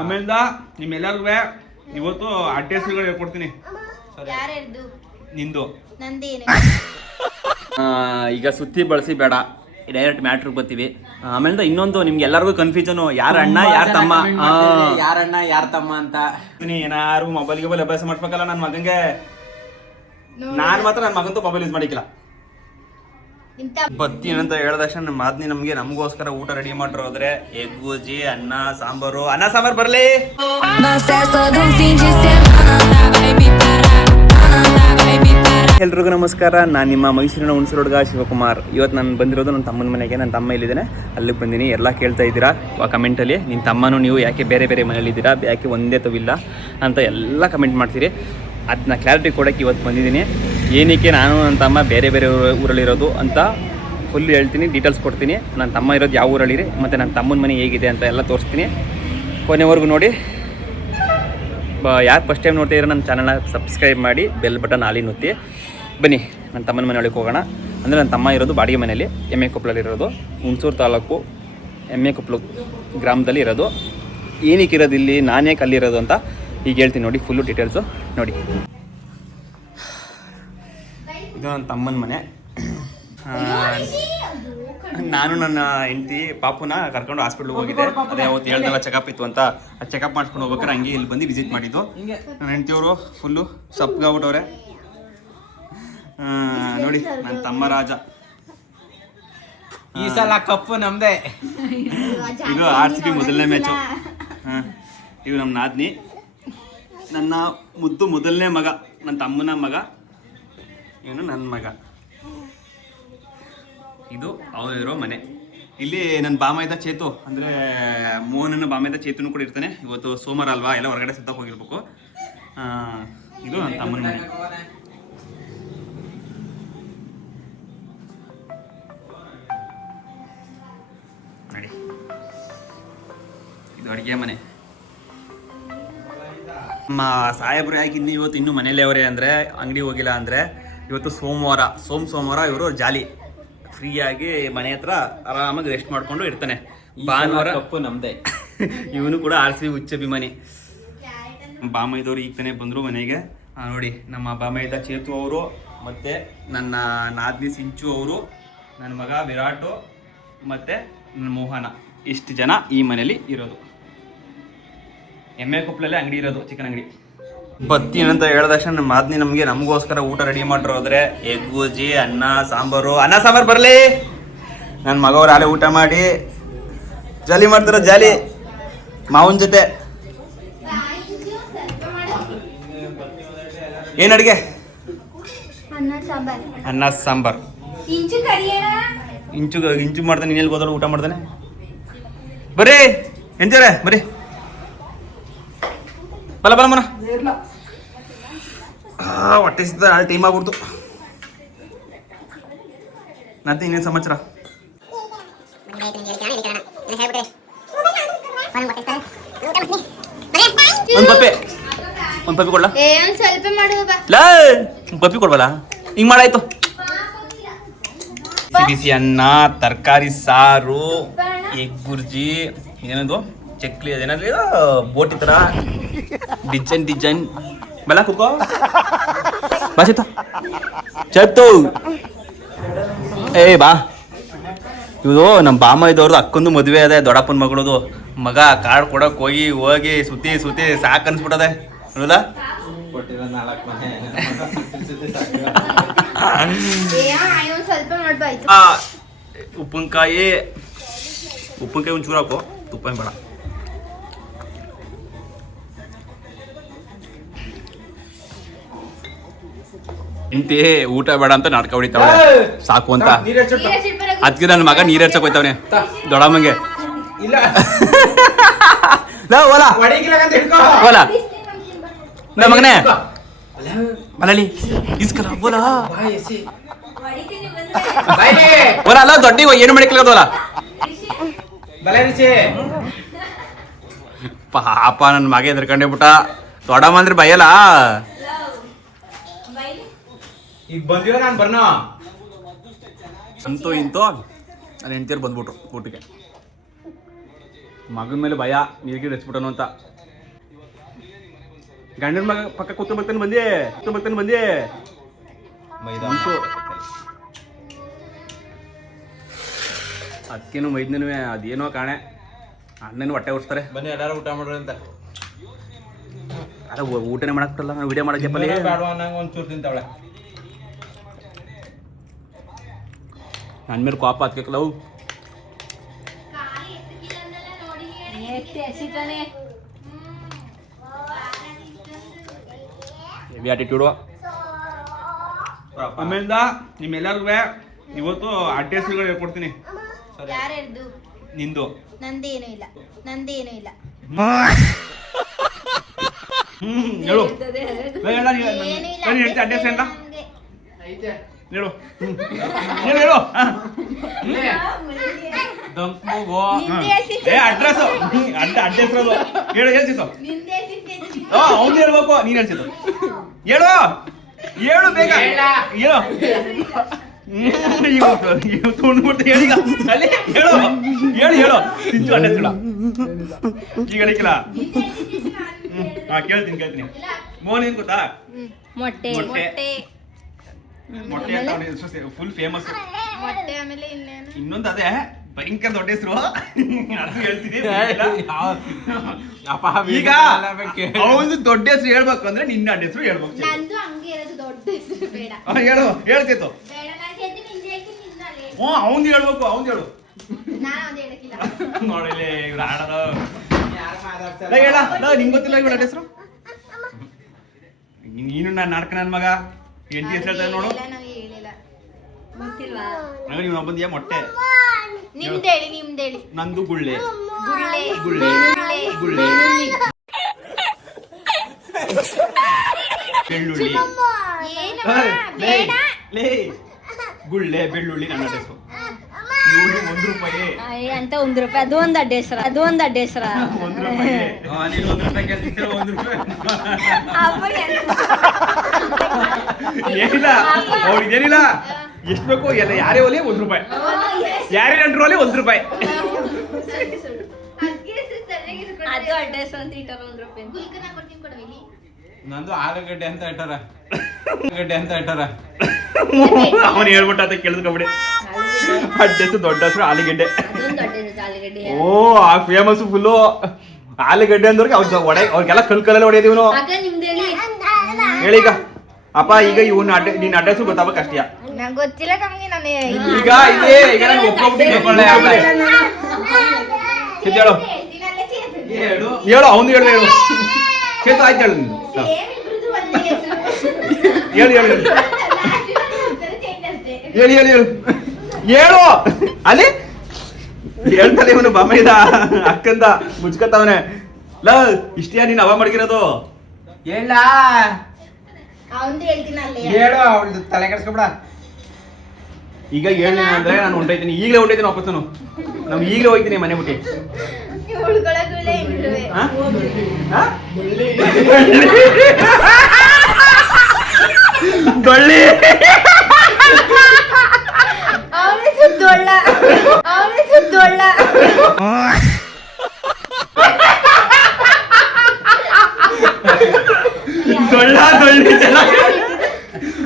ಆಮೇಲಿಂದ ನಿಮ್ಮೆಲ್ಲರಿಗೂ ಇವತ್ತು ಅಡ್ರೆಸ್ಗಳು ಹೇಳ್ಕೊಡ್ತೀನಿ. ನಿಂದು ಈಗ ಸುತ್ತಿ ಬಳಸಿ ಬೇಡ, ಡೈರೆಕ್ಟ್ ಮ್ಯಾಟ್ರಿಗೆ ಬರ್ತೀವಿ. ಆಮೇಲಿಂದ ಇನ್ನೊಂದು ನಿಮ್ಗೆ ಎಲ್ಲರಿಗೂ ಕನ್ಫ್ಯೂಷನ್, ಯಾರ ಅಣ್ಣ ಯಾರ ತಮ್ಮ, ಯಾರ ಅಣ್ಣ ಯಾರ ತಮ್ಮ ಅಂತ. ಏನಾರು ಮೊಬೈಲ್ಗೆ ಅಭ್ಯಾಸ ಮಾಡ್ಬೇಕಲ್ಲ ನನ್ನ ಮಗಂಗೆ. ನಾನ್ ಮಾತ್ರ ನನ್ನ ಮಗಂತೂ ಮೊಬೈಲ್ ಯೂಸ್ ಮಾಡಿಕ್ಕಿಲ್ಲ. ಬರ್ತೀನಿ ಅಂತ ಹೇಳಿದ ತಕ್ಷಣ ನಮ್ಮ ಮಾದ್ನಿ ನಮಗೋಸ್ಕರ ಊಟ ರೆಡಿ ಮಾಡ್ರು. ಹೋದ್ರೆ ಎಗ್ ಬೂಜಿ, ಅನ್ನ ಸಾಂಬಾರು ಬರ್ಲಿ. ಎಲ್ರಿಗೂ ನಮಸ್ಕಾರ. ನಾನು ನಿಮ್ಮ ಮೈಸೂರಿನ ಹುಣಸೂರು ಹುಡುಗ ಶಿವಕುಮಾರ್. ಇವತ್ತು ನಾನು ಬಂದಿರೋದು ನನ್ನ ತಮ್ಮನ ಮನೆಗೆ. ನನ್ನ ತಮ್ಮ ಇಲ್ಲಿದ್ದೇನೆ, ಅಲ್ಲಿಗೆ ಬಂದೀನಿ. ಎಲ್ಲ ಕೇಳ್ತಾ ಇದ್ದೀರಾ ಕಮೆಂಟಲ್ಲಿ, ನಿನ್ನ ತಮ್ಮನೂ ನೀವು ಯಾಕೆ ಬೇರೆ ಬೇರೆ ಮನೇಲಿದ್ದೀರಾ, ಯಾಕೆ ಒಂದೇ ತವಿಲ್ಲ ಅಂತ ಎಲ್ಲ ಕಮೆಂಟ್ ಮಾಡ್ತೀರಿ. ಅದನ್ನ ಕ್ಲಾರಿಟಿ ಕೊಡೋಕ್ಕೆ ಇವತ್ತು ಬಂದಿದ್ದೀನಿ. ಏನಕ್ಕೆ ನಾನು ನನ್ನ ತಮ್ಮ ಬೇರೆ ಬೇರೆ ಊರಲ್ಲಿರೋದು ಅಂತ ಫುಲ್ ಹೇಳ್ತೀನಿ, ಡೀಟೇಲ್ಸ್ ಕೊಡ್ತೀನಿ. ನನ್ನ ತಮ್ಮ ಇರೋದು ಯಾವ ಊರಲ್ಲಿರಿ ಮತ್ತು ನನ್ನ ತಮ್ಮನ ಮನೆ ಹೇಗಿದೆ ಅಂತ ಎಲ್ಲ ತೋರಿಸ್ತೀನಿ. ಕೊನೆವರೆಗೂ ನೋಡಿ. ಯಾರು ಫಸ್ಟ್ ಟೈಮ್ ನೋಡ್ತಾ ಇರೋ ನನ್ನ ಚಾನಲ್ನ ಸಬ್ಸ್ಕ್ರೈಬ್ ಮಾಡಿ, ಬೆಲ್ ಬಟನ್ ಆಲಿನ ಒತ್ತಿ. ಬನ್ನಿ ನನ್ನ ತಮ್ಮನ ಮನೆ ಒಳಗೆ ಹೋಗೋಣ. ಅಂದರೆ ನನ್ನ ತಮ್ಮ ಇರೋದು ಬಾಡಿಗೆ ಮನೆಯಲ್ಲಿ, ಎಮ್ಮೆ ಕೊಪ್ಪಳಲ್ಲಿರೋದು, ಹುಣಸೂರು ತಾಲೂಕು ಎಮ್ಮೆ ಕೊಪ್ಪಳು ಗ್ರಾಮದಲ್ಲಿ ಇರೋದು. ಏನಕ್ಕೆ ಇರೋದು ಇಲ್ಲಿ, ನಾನೇ ಕಲ್ಲಿರೋದು ಅಂತ ಈಗ ಹೇಳ್ತೀನಿ ನೋಡಿ. ಫುಲ್ಲು ಡೀಟೇಲ್ಸು ನೋಡಿ. ಇದು ನನ್ನ ತಮ್ಮನ ಮನೆ. ನಾನು ನನ್ನ ಹೆಂಡತಿ ಪಾಪುನ ಕರ್ಕೊಂಡು ಹಾಸ್ಪಿಟ್ಲಿಗೆ ಹೋಗಿದ್ದೆ. ಅದೇ ಅವತ್ತು ಹೇಳ್ದಲ್ಲ ಚೆಕಪ್ ಇತ್ತು ಅಂತ, ಅದು ಚೆಕಪ್ ಮಾಡ್ಕೊಂಡು ಹೋಗ್ಬೇಕಾರೆ ಹಂಗೆ ಇಲ್ಲಿ ಬಂದು ವಿಸಿಟ್ ಮಾಡಿದ್ದು. ನನ್ನ ಹೆಂಡತಿಯವರು ಫುಲ್ಲು ಸಪ್ಪಗಾಗ್ಬಿಟ್ಟವ್ರೆ ನೋಡಿ. ನನ್ನ ತಮ್ಮ ರಾಜ. ಈ ಸಲ ಕಪ್ಪು ನಮ್ದೇ. ಇದು RCB ಮೊದಲನೇ ಮ್ಯಾಚು. ಇವು ನಮ್ಮ ನಾದ್ನಿ, ನನ್ನ ಮುದ್ದು ಮೊದಲನೇ ಮಗ, ನನ್ನ ತಮ್ಮನ ಮಗ. ಇವನು ನನ್ನ ಮಗ. ಇದು ಅವರಿರೋ ಮನೆ. ಇಲ್ಲಿ ನನ್ನ ಬಾಮೈದ ಚೇತು, ಅಂದರೆ ಮೋಹನನ ಬಾಮೈದ ಚೇತುನು ಕೂಡ ಇರ್ತಾನೆ. ಇವತ್ತು ಸೋಮವಾರ ಅಲ್ವಾ, ಎಲ್ಲ ಹೊರಗಡೆ ಸುತ್ತಕ್ಕೆ ಹೋಗಿರ್ಬೇಕು. ಇದು ನನ್ನ ತಮ್ಮನ ಮನೆ. ನೋಡಿ, ಇದು ಅಡುಗೆ ಮನೆ. ನಮ್ಮ ಸಾಹೇಬ್ರು ಯಾಕೆ ಇವತ್ತು ಇನ್ನೂ ಮನೇಲಿ ಅವರೇ ಅಂದರೆ, ಅಂಗಡಿ ಹೋಗಿಲ್ಲ ಅಂದರೆ, ಇವತ್ತು ಸೋಮವಾರ ಇವರು ಜಾಲಿ ಫ್ರೀಯಾಗಿ ಮನೆ ಹತ್ರ ಆರಾಮಾಗಿ ರೆಸ್ಟ್ ಮಾಡ್ಕೊಂಡು ಇರ್ತಾನೆ. ಭಾನುವಾರ ಕಪ್ಪು ನಮ್ದೇ. ಇವನು ಕೂಡ RCB ಹುಚ್ಚಭಿಮಾನಿ. ಬಾಮೈದವ್ರು ಈಗ ತಾನೇ ಬಂದರು ಮನೆಗೆ. ನೋಡಿ, ನಮ್ಮ ಬಾಮೈದ ಚೇತು ಅವರು, ಮತ್ತು ನನ್ನ ನಾದ್ನಿ ಸಿಂಚು ಅವರು, ನನ್ನ ಮಗ ವಿರಾಟು, ಮತ್ತು ನನ್ನ ಮೋಹನ. ಇಷ್ಟು ಜನ ಈ ಮನೇಲಿ ಇರೋದು. ಎಮ್ಮೆ ಕೊಪ್ಪಳಲ್ಲೇ ಅಂಗಡಿ ಇರೋದು, ಚಿಕನ್ ಅಂಗಡಿ. ಬರ್ತೀನಿ ಅಂತ ಹೇಳಿದ ತಕ್ಷಣ ನಮ್ಮ ಮಾದ್ನಿ ನಮಗೋಸ್ಕರ ಊಟ ರೆಡಿ ಮಾಡ್ರು. ಹೋದ್ರೆ ಎಗ್ ಬೂಜಿ, ಅನ್ನ ಸಾಂಬಾರು ಬರಲಿ. ನನ್ನ ಮಗವ್ರು ಆಲೆ ಊಟ ಮಾಡಿ ಜಾಲಿ ಮಾಡ್ತಾರ, ಜಾಲಿ ಮಾವನ ಜೊತೆ. ಏನು ಅಡುಗೆ? ಅನ್ನ ಸಾಂಬಾರು. ಇಂಚು ಮಾಡ್ತಾನೆ. ನೀನೆಲ್ಲಿ ಹೋದ್ರು ಊಟ ಮಾಡ್ತಾನೆ. ಬರ್ರಿ ಎಂಜಾರೆ, ಬರ್ರಿ. ಬಲ ಮನ ಹೊಟ್ಟೆ ಸಿಗ್ತದೆ, ಆ ಟೈಮ್ ಆಗ್ಬಿಡ್ತು. ಮತ್ತೆ ಇನ್ನೇನು ಸಮಾಚಾರ? ಒಂದು ಪಪ್ಪಿ ಕೊಡ್ಲಾ? ಪಪ್ಪಿ ಕೊಡ್ಬಲ್ಲ? ಹಿಂಗ್ ಮಾಡಾಯ್ತು. ಬಿಸಿ ಅನ್ನ, ತರಕಾರಿ ಸಾರು, ಎಗ್ ಬುರ್ಜಿ, ಏನದು ಚಕ್ಲಿ, ಅದೇನಾದ್ರೂ ಬೋಟಿ ತರ ಡಿಜೈನ್. ಬಲ ಕುತ್ಕೋ, ಬಾ ಚತ್ತು. ಬಾ. ಇವುದು ನಮ್ಮ ಬಾಮ ಇದ್ದವ್ರದ್ದು ಅಕ್ಕಂದು ಮದುವೆ ಅದೇ, ದೊಡ್ಡಪ್ಪನ ಮಗಳದು. ಮಗ ಕಾರ್ಡ್ ಕೊಡಕ್ ಹೋಗಿ ಸುತ್ತಿ ಸಾಕು ಅನ್ಸ್ಬಿಟ್ಟದೆ. ಹೌದಾ? ಉಪ್ಪಿನಕಾಯಿ ಒಂಚೂರು ಹಾಕು, ತುಪ್ಪ ಬೇಡ. ಇಂತಿ ಊಟ ಬೇಡ ಅಂತ ನಾಟಕ ಹೊಡಿತಾವಳೆ, ಸಾಕು ಅಂತ. ಅದಕ್ಕೆ ನನ್ನ ಮಗ ನೀರ್ ಹರ್ಸಕ್ ಹೋಯ್ತವನೆ ದೊಡ್ಡಮ್ಮಂಗೆ. ಮಗನೇ ಬಲಲಿ ಇಸ್ಕಲ ಬೋಲಾ ಅಲ್ಲ, ದೊಡ್ಡ ಏನು ಮಾಡಿಕ್ಲದಲ್ಲ ಪಾಪ. ನನ್ನ ಮಗ ಎದ್ರಕೊಂಡೇ ಬಿಟ್ಟ. ದೊಡ್ಡಮ್ಮ ಅಂದ್ರೆ ಭಯಲ್ಲ. ಈಗ ಬಂದಿರೋ ನಾನು ಬರ್ನೋ ಅಂತೂ ಇಂತೂ ನನ್ನ ಹೆಂಡತಿಯರು ಬಂದ್ಬಿಟ್ರು ಊಟಕ್ಕೆ. ಮಗನ ಮೇಲೆ ಭಯ ನೀರಿಗೆ ಹಚ್ಬಿಟ್ಟನು ಅಂತ. ಗಂಡನ ಮಗ ಪಕ್ಕ ಕೂತ್ಕೊಂಡ್ಬರ್ತಾನೆ ಬಂದಿ ಮೈದಾ ಅದಕ್ಕೇನು ಮೈದ್ನೂ ಅದೇನೋ ಕಾಣೆ ಅಣ್ಣನ ಹೊಟ್ಟೆ ಉಡ್ಸ್ತಾರೆ. ಬನ್ನಿ ಎಲ್ಲಾರು ಊಟ ಮಾಡ್ರಿ ಅಂತ. ಅದ ಊಟನೇ ಮಾಡಕ್ಬಿಡಲ್ಲ ನಾವು ವಿಡಿಯೋ ಮಾಡಕ್ಕೆ ಬೇಡ ಅನ್ನಂಗೆ ಒಂಚೂರು ತಿಂತಾವಳೆ. ನನ್ನ ಮೇಲೆ ಕೋಪ ಹತ್ಕಲ್ಲ ಅವು. Heavy attitude. ಆಮೇಲಿಂದ ನಿಮ್ಮೆಲ್ಲರಿಗೂ ಇವತ್ತು ಅಡ್ರೆಸ್ಗಳು ಹೇಳ್ಕೊಡ್ತೀನಿ. ಯಾರ್ದು? ನಿಂದು. ನಂದೇನು ಇಲ್ಲ ಹೇಳು ಏನು ಇಲ್ಲ. ಹೇಳ್ತಿ ಅಡ್ರೆಸ್ ಏನ ಹೇಳು ಹೇಳು ದಂಪುಗೋ ಅಡ್ರೆಸ್ ಅಡ್ರೆಸ್ ಅದು ಹೇಳು ಹೇಳ್ತಿತ್ತು. ಅವ್ನು ಹೇಳ್ಬೇಕು ನೀನ್ ಹೇಳ್ತಿತ್ತು. ಹೇಳು ಹೇಳು ಬೇಗ ಹೇಳು. ಹೇಳಿ ಹೇಳು ಹೇಳು ಹೇಳು ತಿಂಚು ಅಡ್ರೆಸ್ ಹೇಳ ಈಗ ಹೇಳಿಕಿಲ್ಲ. ಕೇಳ್ತೀನಿ ಮೋಹನ್ ಏನ್ ಗೊತ್ತಾ? ಮೊಟ್ಟೆ ಫುಲ್ ಫೇಮಸ್. ಮೊಟ್ಟೆ ಆಮೇಲೆ ಇನ್ನೇನು? ಇನ್ನೊಂದು ಅದೇ ಭಯಂಕರ ದೊಡ್ಡ ಹೆಸರು ಅದು ಹೇಳ್ತೀನಿ. ಈಗ ಅವನು ದೊಡ್ಡ ಹೆಸರು ಹೇಳ್ಬೇಕು ಅಂದ್ರೆ ನಿನ್ನ ಅಡ್ಡ ಹೆಸರು ಹೇಳ್ಬೇಕು. ನಂದು ಹಂಗೆ ಇರೋದು, ದೊಡ್ಡ ಹೆಸರು ಬೇಡ. ಹೇಳು ಹೇಳ್ತಿತ್ತು. ಬೇಡ, ನಾನು ಹೇಳ್ತೀನಿ, ನಿಂದು ಹೇಳ್ತೀನಿ, ನಿಂದು ಅಲ್ಲೇ. ಅವ್ನು ಹೇಳ್ಬೇಕು ಅವ್ನು ಹೇಳು. ನಾನು ಅವ್ನು ಹೇಳಕ್ಕಿಲ್ಲ. ನೋಡಿಲ್ಲಿ ಇವ್ರು ಆಡೋದು. ಹೇಳ ನಿಂಗೆ ಗೊತ್ತಿಲ್ಲ ಇವಳ ಹೆಸರು? ನೀನು ನಾನು ನಾಟಕ ನನ್ನ ಮಗ ಎಂಟಿ ಹೆಸರು ಹೇಳ್ತಾರೆ ನೋಡು. ನಾವು ಹೇಳಿಲ್ಲ, ಗೊತ್ತಿಲ್ವಾ? ನೀವು ಬಂದಿಯಾ ಮೊಟ್ಟೆ. ನಿಮ್ದೇಳಿ. ನಂದು ಗುಳ್ಳೆ ಗುಳ್ಳೆ ಗುಳ್ಳೆ ಗುಳ್ಳೆ ಬೆಳ್ಳುಳ್ಳಿ ಏನಮ್ಮ? ಬೇಡ. ಲೇ ಗುಳ್ಳೆ ಬೆಳ್ಳುಳ್ಳಿ ನನ್ನ ಹೆಸರು. ಇವ್ರು ₹1 ಅಂತ ₹1 ಅದು ಒಂದು ಅಡ್ಡ ಹೆಸರ ₹1. ನೀನು ₹1 ಕೇಳ್ತಿದ್ದೀರ ₹1. ಏನಿಲ್ಲ ಅವ್ರಿಗೇನಿಲ್ಲ ಎಷ್ಟು ಬೇಕು ಎಲ್ಲ ಯಾರೇ ಒಲೆ ₹1 ಯಾರೇ ಅಂಟ್ರೋಲಿ ₹1. ಅದು ಅಡ್ಡ ಹೆಸರು ಅಂತ ಇಟ್ಟಾರ ₹1. ನಂದು ಆಲೂಗಡ್ಡೆ ಅಂತ ಇಟ್ಟಾರ. ಅವನು ಹೇಳ್ಬಿಟ್ಟ ಅಂತ ಕೇಳಿದ್ಕೊಂಬಿಡಿ. ಅಡ್ಡೆಸು ದೊಡ್ಡ ಹೆಸರು ಆಲೂಗಡ್ಡೆ. ಓ ಆ ಫೇಮಸ್ ಫುಲ್ಲು ಆಲೂಗಡ್ಡೆ ಅಂದವ್ರಿಗೆ ಅವ್ರಿಗೆಲ್ಲ ಕಲ್ಲಲ್ಲಿ ಹೊಡೆಯೋದಿವನು. ಹೇಳಿ ಈಗ ಅಪ್ಪ ಈಗ ಇವನು ನಿನ್ನ ಅಡ್ರೆಸ್ ಗೊತ್ತಾಗಬೇಕು ಅಷ್ಟೇ. ನಂಗೆ ಗೊತ್ತಿಲ್ಲ ಕಮ್ಮಿ. ನಾನು ಈಗ ಇದೇ ಈಗ ನಾನು ಒಪ್ಕೊಂಡ್ಬಿಟ್ಟು ಹೇಳು ಅವನು ಹೇಳು ಕೇಳ್ತು ಆಯ್ತು ಹೇಳು ಹೇಳು ಹೇಳು ಅಲ್ಲಿ ಹೇಳ್ತಾನೆ ಇವನು ಬಾಮೈದ ಅಕ್ಕಂದ ಮುಚ್ಕತ್ತವನೆ. ಲ ಇಷ್ಟೇ ನೀನು ಹವಾ ಮಡಗಿರೋದು. ಹೇಳ ಅವಂದು ಹೇಳ್ತೀನಲ್ಲ. ಹೇಳು ಅವಳು ತಲೆ ಕೆಡಿಸ್ಕೊಬಿಡ. ಈಗ ಹೇಳಿ ಅಂದ್ರೆ ನಾನು ಹೊಂಟೈತೀನಿ, ಈಗಲೇ ಹೊಂಟೈತೀನಿ ವಾಪಸ್. ನಾವು ಈಗಲೇ ಹೋಗ್ತೀನಿ ಮನೆ ಬಿಟ್ಟು. ದೊಳ್ಳಿ ದೊಳ್ಳಿ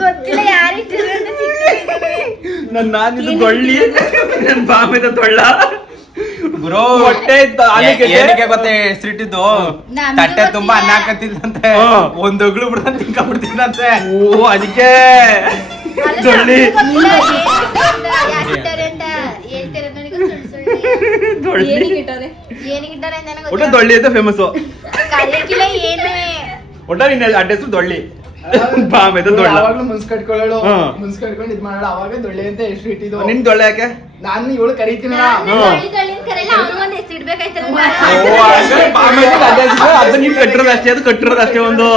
ಗೊತ್ತಿಲ್ಲ ಯಾರಿಟ್ಟಿದ್ರು ಅಂತ. ನಾನಿದು ದೊಳ್ಳಿ ನನ್ನ ಬಾಮೆದ ದೊಳ್ಳ ಗುರು ಹೊಟ್ಟೆ ಏನಕ್ಕೆ ಗೊತ್ತೇ ಹೆಸರಿಟ್ಟಿದ್ದು? ತಟ್ಟೆ ತುಂಬಾ ಅನ್ನ ಹಾಕತ್ತಿದ್ದಂತೆ, ಒಂದ್ ಒಗ್ಳು ಬಿಡ ತಿನ್ಕೊಂಡ್ಬಿಡ್ತೀನಂತೆ. ಓ ಅದಕ್ಕೆ ದೊಳ್ಳಿ ಒಟ್ಟ ದೊಳ್ಳಿ ಅಂತ ಫೇಮಸ್. ಒಟ್ಟ ನಿನ್ನ ಅಡ್ರೆಸ್ ದೊಳ್ಳಿ ಬಾಮೆದ ದೊಳ್ಳ. ಮುನ್ಸ್ ಕಟ್ಕೊಳ್ಳೋಳು ಮುನ್ಸ್ ಕಟ್ಕೊಂಡು ಇದ್ ಮಾಡೋಳು. ಅವಾಗ ದೊಳ್ಳೆ ಅಂತ ಹೆಸರು ಇಟ್ಟಿದ್ದು. ನಿನ್ ದೊಳ್ಳೆ ಯಾಕೆ? ನಾನು ಇವಳು ಕರೀತೀನಿ. ಅದು ನೀನ್ ಕಟ್ಟಿರೋದು ಅಷ್ಟೇ, ಅದು ಕಟ್ಟಿರೋದು ಅಷ್ಟೇ. ಒಂದು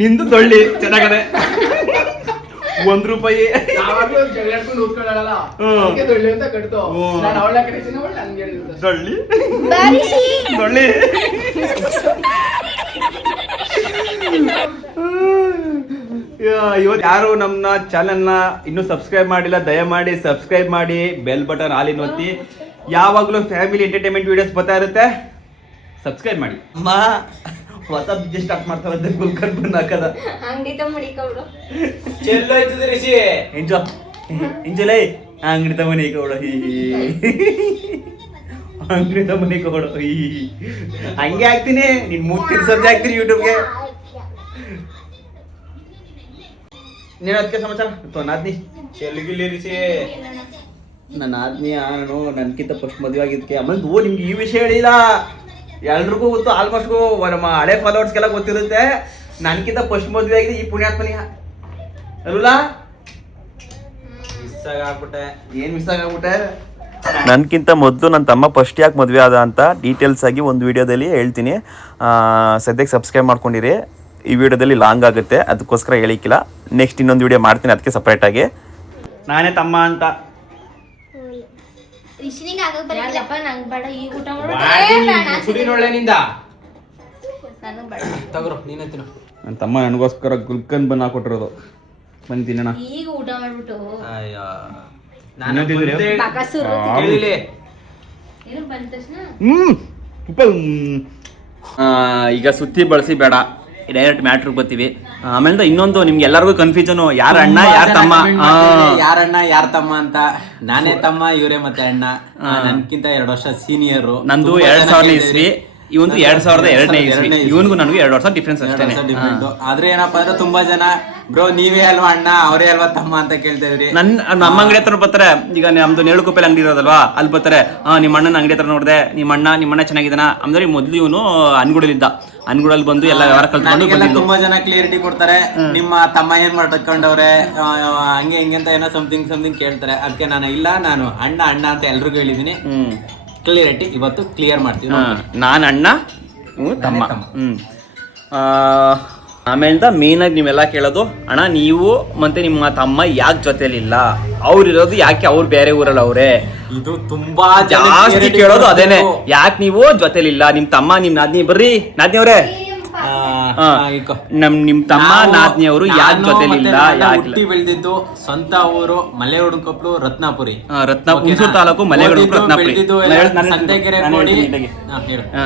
ನಿಂದು ದೊಳ್ಳಿ ಚೆನ್ನಾಗದೆ. ₹1 ಯಾವಾಗ್ಲೂ ಜಗಳಾಡ್ಕೊಂಡು ಊದ್ಕೊಳ್ಳಲ್ಲ, ಅದಕ್ಕೆ ದೊಳ್ಳೆ ಅಂತ ಕಟ್ತು. ನಾನು ಅವಳ ಕರೀತೀನಿ, ಅವಳು ನನ್ಗೆ ಹೇಳಿದ್ರು ದೊಳ್ಳಿ ದೊಳ್ಳಿ. ಇವತ್ತು ಯಾರು ನಮ್ಮ ಚಾನೆಲ್ನ ಇನ್ನೂ ಸಬ್ಸ್ಕ್ರೈಬ್ ಮಾಡಿಲ್ಲ, ದಯಮಾಡಿ ಸಬ್ಸ್ಕ್ರೈಬ್ ಮಾಡಿ, ಬೆಲ್ ಬಟನ್ ಆಲಿನ ಒತ್ತಿ. ಯಾವಾಗಲೂ ಫ್ಯಾಮಿಲಿ ಎಂಟರ್ಟೈನ್ಮೆಂಟ್ ವಿಡಿಯೋಸ್ ಬರ್ತಾ ಇರುತ್ತೆ. ಸಬ್ಸ್ಕ್ರೈಬ್ ಮಾಡಿ. ಅಮ್ಮ ಹೊಸ ಬಿಸ್ನೆಸ್ ಸ್ಟಾರ್ಟ್ ಮಾಡ್ತಾರಂತೆ ಗುಲ್ಕನ್ ಬಂದು ಹಾಕದ ಅಂಗಡಿ ತಗೊಂಡು ಚೆಲ್ಲ ಆಯ್ತದ ರಿಷಿ ಇಂಜಲೇ ಅಂಗಡಿ ತಮ್ಮನೆ ಕೊಡ ಅಂಗಡಿ ತಮ್ಮನೆ ಕೊಡ ಹಂಗೆ ಹಾಕ್ತೀನಿ ನಿನ್ ಮೂರ್ತಿ ಸದ್ಯ ಹಾಕ್ತೀನಿ ಯೂಟ್ಯೂಬ್ಗೆ. ನೀನು ಅದಕ್ಕೆ ಸಮಾಚಾರ ನಾದ್ನಿ ಚೆಲ್ಗಿಲ್ಲಿ ರಿಷಿ ನನ್ನ ಆದ್ಮಿ ನಾನು ನನ್ಕಿಂತ ಫಸ್ಟ್ ಮದುವೆ ಆಗಿದ್ದಕ್ಕೆ ಆಮೇಲೆ ನಿಮ್ಗೆ ಈ ವಿಷಯ ಹೇಳಿಲ್ಲ. ಎಲ್ರಿಗೂ ಗೊತ್ತು, ಆಲ್ಮೋಸ್ಟ್ ನಮ್ಮ ಹಳೆ ಫಾಲೋವರ್ಸ್ಗೆಲ್ಲ ಗೊತ್ತಿರುತ್ತೆ. ನನ್ಕಿಂತ ಫಸ್ಟ್ ಮದುವೆ ಆಗಿದೆ ಈ ಪುಣ್ಯಾತ್ಮನಿ ಅಲ್ಲ. ಮಿಸ್ ಆಗ್ಬಿಟ್ಟೆ. ಏನ್ ಮಿಸ್ ಆಗ್ಬಿಟ್ಟೆ? ನನಗಿಂತ ಮೊದಲು ನನ್ನ ತಮ್ಮ ಫಸ್ಟ್ ಯಾಕೆ ಮದುವೆ ಆದ ಅಂತ ಡೀಟೇಲ್ಸ್ ಆಗಿ ಒಂದು ವಿಡಿಯೋದಲ್ಲಿ ಹೇಳ್ತೀನಿ. ಸದ್ಯಕ್ಕೆ ಸಬ್ಸ್ಕ್ರೈಬ್ ಮಾಡ್ಕೊಂಡಿರಿ. ಈ ವಿಡಿಯೋದಲ್ಲಿ ಲಾಂಗ್ ಆಗುತ್ತೆ, ಅದಕ್ಕೋಸ್ಕರ ಹೇಳಿಕ್ಕಿಲ್ಲ. ನೆಕ್ಸ್ಟ್ ಇನ್ನೊಂದು ವಿಡಿಯೋ ಮಾಡ್ತೀನಿ ಅದಕ್ಕೆ ಸಪ್ರೇಟಾಗಿ. ನಾನೇ ತಮ್ಮ ಅಂತ ರಿಷಿನಿಗೆ ಆಗಕ್ಕೆ ಬರಲ್ಲಪ್ಪ. ನಂಗೆ ಬೇಡ, ಈಗ ಊಟ ಕುಡಿನೊಳ್ಳೆನಿಂದ ನನಗೆ ಬೇಡ. ತಗೋರು ನೀನೇ ತಿನ್ನು. ನನ್ನ ತಮ್ಮ ನನಗೋಸ್ಕರ ಗುಲ್ಕನ್ ಬನ್ ಹಾಕೊಟ್ಟಿರೋದು. ಬಂದು ತಿನ್ನೋಣ. ಈಗ ಊಟ ಮಾಡ್ಬಿಟ್ಟು ಅಯ್ಯೋ ನಾನು ತಿಂದ್ರೆ ಬಕಾಸುರು ಕೇಳಿಲಿ ಏನು ಬಂದ ತಕ್ಷಣ ಈಗ ಸುತ್ತಿ ಬಳಸಿ ಬೇಡ, ಡೈರೆಕ್ಟ್ ಮ್ಯಾಟ್ರಿಗೆ ಬರ್ತೀವಿ. ಆಮೇಲೆ ಇನ್ನೊಂದು ನಿಮ್ಗೆ ಎಲ್ಲರಿಗೂ ಕನ್ಫ್ಯೂಷನ್, ಯಾರ ಅಣ್ಣ ಯಾರ ತಮ್ಮ. ಯಾರಣ್ಣ ಯಾರ ತಮ್ಮ ಅಂತ. ನಾನೇ ತಮ್ಮ, ಇವರೇ ಮತ್ತೆ ಅಣ್ಣ. ನನ್ಕಿಂತ 2 ವರ್ಷ ಸೀನಿಯರು. ನಂದು 2000 ಇಸ್ವಿ, ಇವಂದು 2002ನೇ ಇಸ್ವಿ. ಇವನ್ಗೂ ನನಗೂ 2 ವರ್ಷ ಡಿಫ್ರೆನ್ಸ್ ಅಷ್ಟೇ. ಆದ್ರೆ ಏನಪ್ಪಾ ಅಂದ್ರೆ ತುಂಬಾ ಜನ ಬ್ರೋ ನೀವೇ ಅಲ್ವಾ ಅಣ್ಣ ಅವರೇ ಅಲ್ವಾ ತಮ್ಮ ಅಂತ ಕೇಳ್ತಾ ಇದ್ರಿ. ನಮ್ಮ ಅಂಗಡಿ ಹತ್ರ ಬರ್ತಾರೆ. ಈಗ ನಮ್ದು ನೇಳುಕೊಪ್ಪೆಲ್ ಅಂಗಡಿ ಇರೋದಲ್ವಾ, ಅಲ್ಲಿ ಬರ್ತಾರೆ. ನಿಮ್ಮ ಅಣ್ಣನ ಅಂಗಡಿ ಹತ್ರ ನೋಡಿದೆ, ನಿಮ್ಮ ಅಣ್ಣ ಚೆನ್ನಾಗಿದ್ದಾನ ಅಂದ್ರೆ ಮೊದ್ಲು ಇವನು ಅನ್ಗುಡಲಿದ್ದ. ಅನ್ಗುಡಲ್ಲಿ ಬಂದು ಎಲ್ಲ ವ್ಯವಹಾರ ಕಲ್ತ್ಕೊಂಡು ತುಂಬಾ ಜನ ಕ್ಲಿಯರಿಟಿ ಕೊಡ್ತಾರೆ. ನಿಮ್ಮ ತಮ್ಮ ಏನ್ ಮಾಡ್ಕೊಂಡವ್ರೆ ಹಂಗೆ ಹಿಂಗೆ ಅಂತ ಏನೋ ಸಮಥಿಂಗ್ ಕೇಳ್ತಾರೆ. ಅದಕ್ಕೆ ನಾನು ಅಣ್ಣ ಅಂತ ಎಲ್ರಿಗೂ ಹೇಳಿದೀನಿ. ಕ್ಲಿಯರಿಟಿ ಇವತ್ತು ಕ್ಲಿಯರ್ ಮಾಡ್ತೀವಿ. ನಾನು ಅಣ್ಣ, ತಮ್ಮ. ಆಮೇಲೆ ಮೇನ್ ಆಗಿ ನೀವೆಲ್ಲ ಕೇಳೋದು, ಅಣ್ಣ ನೀವು ಮತ್ತೆ ನಿಮ್ಮ ತಮ್ಮ ಯಾಕೆ ಜೊತೆಲಿಲ್ಲ, ಅವ್ರಿರೋದು ಯಾಕೆ ಅವ್ರು ಬೇರೆ ಊರಲ್ಲಿ ಅವ್ರೆ. ಇದು ತುಂಬಾ ಜಾಸ್ತಿ ಕೇಳೋದು ಅದೇನೆ, ಯಾಕೆ ನೀವು ಜೊತೆಲಿಲ್ಲ, ನಿಮ್ ತಮ್ಮ ನಿಮ್ ನಾದ್ನಿ ಬರ್ರಿ ನಾದ್ನಿ ಅವ್ರೆ ನಿಮ್ ತಮ್ಮ ನಾದ್ನಿ ಅವರು ಯಾಕೆ ಜೊತೆಲಿಲ್ಲ. ಹುಟ್ಟಿ ಬೆಳೆದಿದ್ದು ಸ್ವಂತ ಊರು ಮಲೆಯೊಡಕೊಪ್ಲು ರತ್ನಾಪುರಿ. ಹುಣಸೂರು ತಾಲೂಕು ಮಲೆಯೊಡಕೊಪ್ಲು ರತ್ನಾಪುರಿ.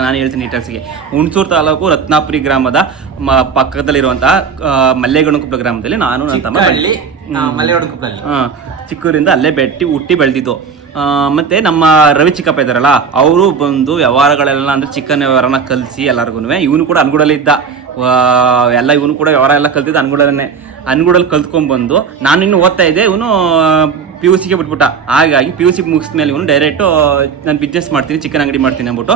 ನಾನು ಹೇಳ್ತೀನಿ ಡೀಟೇಲ್ಸ್ಗೆ. ಹುಣಸೂರು ತಾಲೂಕು ರತ್ನಾಪುರಿ ಗ್ರಾಮದ ಪಕ್ಕದಲ್ಲಿರುವಂತಹ ಮಲ್ಲೇಗಣಕೊಪ್ಲ ಗ್ರಾಮದಲ್ಲಿ ನಾನು ನನ್ನ ತಮ್ಮ ಚಿಕ್ಕೂರಿಂದ ಅಲ್ಲೇ ಹುಟ್ಟಿ ಬೆಳೆದಿದ್ದು. ಮತ್ತೆ ನಮ್ಮ ರವಿ ಚಿಕ್ಕಪ್ಪ ಇದ್ದಾರಲ್ಲ, ಅವರು ಬಂದು ವ್ಯವಹಾರಗಳೆಲ್ಲ ಅಂದ್ರೆ ಚಿಕನ್ ವ್ಯವಹಾರನ ಕಲಿಸಿ ಎಲ್ಲರಿಗೂ. ಇವನು ಕೂಡ ಅನ್ಗುಡಲ್ಲಿ ಇದ್ದ, ಎಲ್ಲ ಇವನು ಕೂಡ ವ್ಯವಹಾರ ಎಲ್ಲ ಕಲ್ತಿದ್ದ ಅನ್ಗುಡಲ್ಲಿ ಕಲ್ತ್ಕೊಂಡ್ಬಂದು ನಾನು ಇನ್ನು ಓದ್ತಾ ಇದ್ದೆ. ಇವನು PUC ಬಿಟ್ಬಿಟ್ಟ. ಹಾಗಾಗಿ PUC ಮುಗಿಸಿದ ಮೇಲೆ ಇವನು ಡೈರೆಕ್ಟು ನಾನು ಬಿಸ್ನೆಸ್ ಮಾಡ್ತೀನಿ, ಚಿಕನ್ ಅಂಗಡಿ ಮಾಡ್ತೀನಿ ಅಂದ್ಬಿಟ್ಟು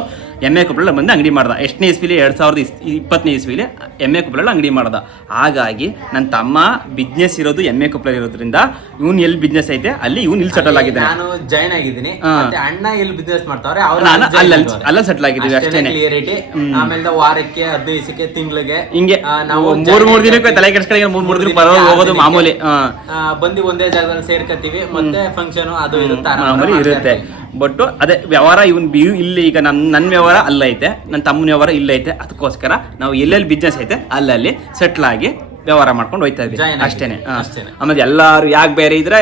MA ಕೊಪ್ಪಳಲ್ಲಿ ಬಂದು ಅಂಗಡಿ ಮಾಡ್ದ. ಎಷ್ಟನೇ ಇಸ್ವಿಲಿ 2020ನೇ ಇಸ್ವಿಲಿ MA ಕೊಪ್ಪಳಲ್ಲಿ ಅಂಗಡಿ ಮಾಡ್ದ. ಹಾಗಾಗಿ ನನ್ನ ತಮ್ಮ ಬಿಸ್ನೆಸ್ ಇರೋದು MA ಕೊಪ್ಪಳಲ್ಲಿ ಇರೋದ್ರಿಂದ ಇವನು ಎಲ್ಲಿ ಬಿಸ್ನೆಸ್ ಐತೆ ಅಲ್ಲಿ ಇವನು ಇಲ್ಲಿ ಸೆಟಲ್ ಆಗಿದ್ದಾನೆ. ನಾನು ಜಾಯ್ನ್ ಆಗಿದ್ದೀನಿ. ಅಣ್ಣ ಎಲ್ಲಿ ಬಿಸ್ನೆಸ್ ಮಾಡ್ತಾವ್ರೆ ನಾನು ಅಲ್ಲ ಸೆಟಲ್ ಆಗಿದ್ದೀವಿ ಅಷ್ಟೇನೆ. ಕ್ಲಿಯರಿಟಿ. ಆಮೇಲೆ ವಾರಕ್ಕೆ 15 ದಿವಸಕ್ಕೆ ತಿಂಗಳಿಗೆ ಹಿಂಗೆ ನಾವು 3 ದಿನಕ್ಕೆ ತಲೆ ಕೆಡಿಸ್ಕೊಳ್ಳಿ 3 ದಿನಕ್ಕೆ ಬರೋದು ಹೋಗೋದು ಮಾಮೂಲಿ. ಬಂದು ಒಂದೇ ಜಾಗದಲ್ಲಿ ಸೇರ್ಕತ್ತೀವಿ. ಮತ್ತೆ ಫಂಕ್ಷನ್ ಅದು ಇರುತ್ತೆ. ಬಟ್ ಅದೇ ವ್ಯವಹಾರ ಇವನ್ ಇಲ್ಲಿ ಈಗ ನನ್ನ ವ್ಯವಹಾರ ಅಲ್ಲೈತೆ, ನನ್ನ ತಮ್ಮನ ವ್ಯವಹಾರ ಇಲ್ಲೈತೆ. ಅದಕ್ಕೋಸ್ಕರ ನಾವು ಎಲ್ಲೆಲ್ಲಿ ಬಿಸ್ನೆಸ್ ಐತೆ ಅಲ್ಲಲ್ಲಿ ಸೆಟ್ಲ್ ಆಗಿ ವ್ಯವಹಾರ ಮಾಡ್ಕೊಂಡು ಹೋಯ್ತಾ ಇದ್ವಿ ಅಷ್ಟೇನೆ. ಆಮೇಲೆ ಎಲ್ಲಾರು ಯಾಕೆ ಬೇರೆ ಇದ್ರ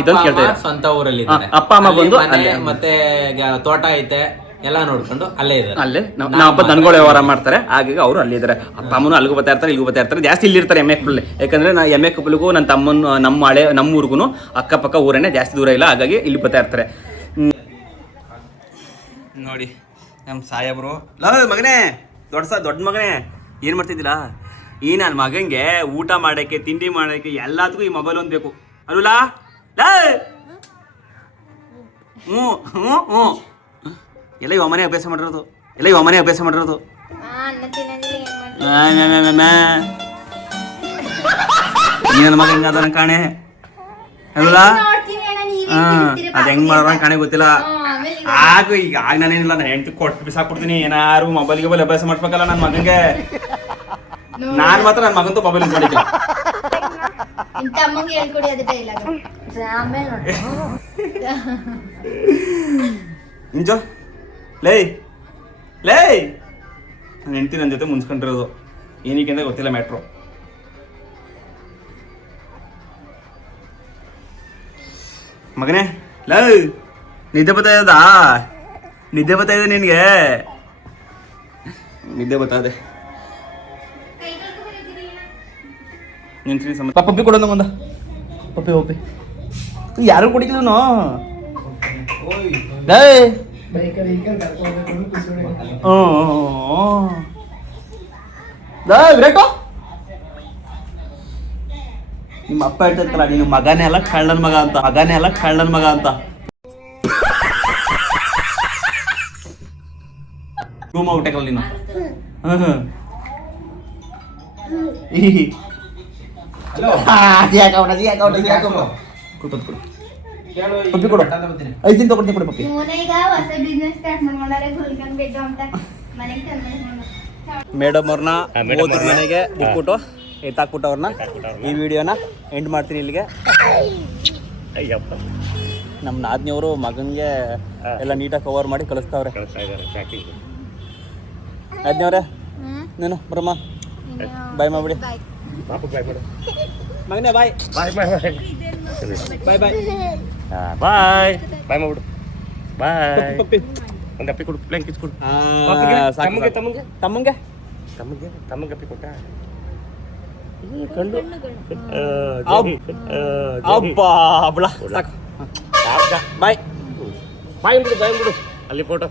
ಇದೊಂದು ಕೇಳ್ತಾ ಇದ್ದಾರೆ. ಸ್ವಂತ ಊರಲ್ಲಿ ಅಪ್ಪ ಅಮ್ಮ ಬಂದು ಮತ್ತೆ ತೋಟ ಐತೆ ಎಲ್ಲ ನೋಡ್ಕೊಂಡು ಅಲ್ಲೇ ನಮ್ಮ ಅಪ್ಪ ದನಗಳ ವ್ಯವಹಾರ ಮಾಡ್ತಾರೆ. ಹಾಗಾಗಿ ಅವರು ಅಲ್ಲಿ ಇದ್ದಾರೆ. ಅಪ್ಪ ಅಮ್ಮನು ಅಲ್ಲಿಗೂ ಬರ್ತಾ ಇರ್ತಾರೆ. ಜಾಸ್ತಿ ಇಲ್ಲಿರ್ತಾರೆ MA ಕೊಪ್ಪಳಲ್ಲಿ. ಯಾಕಂದ್ರೆ ನಾ MA ಕೊಪ್ಪಳಿಗೂ ನನ್ನ ತಮ್ಮನ ನಮ್ಮ ಊರಿಗೂ ಅಕ್ಕಪಕ್ಕ ಊರೇನೆ, ಜಾಸ್ತಿ ದೂರ ಇಲ್ಲ. ಹಾಗಾಗಿ ಇಲ್ಲಿ ಬರ್ತಾ ಇರ್ತಾರೆ. ನೋಡಿ ನಮ್ಮ ಸಾಹೇಬ್ರು, ಮಗನೇ ದೊಡ್ಡ ಮಗನೇ ಏನ್ ಮಾಡ್ತಿದ್ದೀರಾ? ಈ ನನ್ನ ಮಗಂಗೆ ಊಟ ಮಾಡಕ್ಕೆ ತಿಂಡಿ ಮಾಡಕ್ಕೆ ಎಲ್ಲದಕ್ಕೂ ಈ ಮೊಬೈಲ್ ಒಂದು ಬೇಕು ಅಲ್ವಲ್ಲ? ಹ್ಞೂ ಎಲ್ಲ ಇವ ಮನೆ ಅಭ್ಯಾಸ ಮಾಡಿರೋದು. ನನ್ನ ಮಗ ಹಿಂಗಾದ ಕಾಣೆ ಅಲ್ವಲ್ಲ? ಅದ್ ಹೆಂಗ್ ಮಾಡೋಣ ಕಾಣೆ ಗೊತ್ತಿಲ್ಲ. ಈಗ ನಾನೇನಿಲ್ಲ, ನಾನು ಹೆಂಡತಿ ಕೊಟ್ಟು ಬಿಸಾಕ್ಬಿಡ್ತೀನಿ. ಏನಾರು ಮೊಬೈಲ್ ಅಭ್ಯಾಸ ಮಾಡ್ಬೇಕಲ್ಲ ನನ್ನ ಮಗಂಗೆ. ನಾನ್ ಮಾತ್ರ ನನ್ನ ಮಗಂತೂ ಮೊಬೈಲ್ ಮಾಡಿಲ್ಲ. ಇಂಜೋ ಲೇ ನನ್ನ ಹೆಂಡತಿ ನನ್ನ ಜೊತೆ ಮುನ್ಸ್ಕೊಂಡಿರೋದು ಏನಕ್ಕೆ ಅಂತ ಗೊತ್ತಿಲ್ಲ ಮ್ಯಾಟ್ರು. ಮಗನೇ ನಿದ್ದೆ ಬರ್ತಾ ಇದ್ದಾ? ನಿದ್ದೆ ಬರ್ತಾ ಇದೆ ನಿನಗೆ? ನಿದ್ದೆ ಬರ್ತಾ ಇದೆ. ನಿನ್ಸಿ ಪಪ್ಪಿ ಕೊಡೋಣ ಒಂದ. ಪಪ್ಪಿ ಪಪ್ಪಿ ಯಾರು ಕುಡಿತಿದ್ನು? ಬೈಕಲ್ಲಿ ಕರ್ಕೊಂಡು ಹೋಗ್ಬೇಕು, ಖುಷಿ ಹೊಡಿಬೇಕು. ವಿರಾಟು ನಿಮ್ಮ ಅಪ್ಪ ಹೇಳ್ತಿರ್ತಾರ ನೀನು ಮಗನೇ ಅಲ್ಲ ಕಳ್ಳನ ಮಗ ಅಂತ, ಮಗನೇ ಅಲ್ಲ ಕಳ್ಳನ ಮಗ ಅಂತ. ರೂಮ್ ಔಟಕಲ್ಲ ನೀನು. ಪಪ್ಪಿ ಕೊಡು, 5 ದಿನ ತಗೊಡ್ತೀನಿ ಕೊಡು ಪಪ್ಪಿ. ಈಗ ಹೊಸ ಬಿಸ್ನೆಸ್ ಸ್ಟಾರ್ಟ್ ಮಾಡ್ಕೊಂಡಾರೆ ಗುಲ್ಕನ್ ಬೇಕು ಅಂತ ಮನೆಗೆ ತಂದು ಮೇಡಮ್ ಅವ್ರನ್ನ ಮನೆಗೆ ಬಿಟ್ಬಿಟ್ಟು ಎತ್ತಾಕ್ಬಿಟ್ಟು ಅವ್ರನ್ನ ಈ ವಿಡಿಯೋನ ಎಂಡ್ ಮಾಡ್ತೀನಿ ಇಲ್ಲಿಗೆ. ನಮ್ಮ ನಾದ್ನಿಯವರು ಮಗನಿಗೆ ಎಲ್ಲ ನೀಟಾಗಿ ಕವರ್ ಮಾಡಿ ಕಳಿಸ್ತಾವ್ರೆ. ನಾದ್ನಿಯವ್ರೆ ನೀನು ಬ್ರಹ್ಮ ಬಾಯ್ ಮಾಡ್ಬಿಡಿ. ಮಗನೇ ಬಾಯ್ ಬಾಯ್ ಬಾಯ್ ಬಾಯ್ ಬಾಯ್ ಬಾಯ್ ಬಾಯ್ ಮಾಡ್ಬಿಡು. ಬಾಯ್. ಪಪ್ಪಿ ಒಂದು ಅಪ್ಪಿ ಕೊಡು, ಪ್ಲೇನ್ ಕಿಸ್ ಕೊಡು. ತಮ್ಮಂಗೆ ತಮ್ಮಂಗೆ ತಮ್ಮಂಗೆ ತಮ್ಮಂಗೆ ತಮ್ಮಂಗೆ ಅಪ್ಪಿ ಕೊಟ್ಟ. ಕಂಡು ಅಬ್ಬ ಹಬ್ಳ ಸಾಕು. ಬಾಯ್ ಬಾಯ್ ಬಿಡು, ಬಾಯ್ ಬಿಡು. ಅಲ್ಲಿ ಫೋಟೋ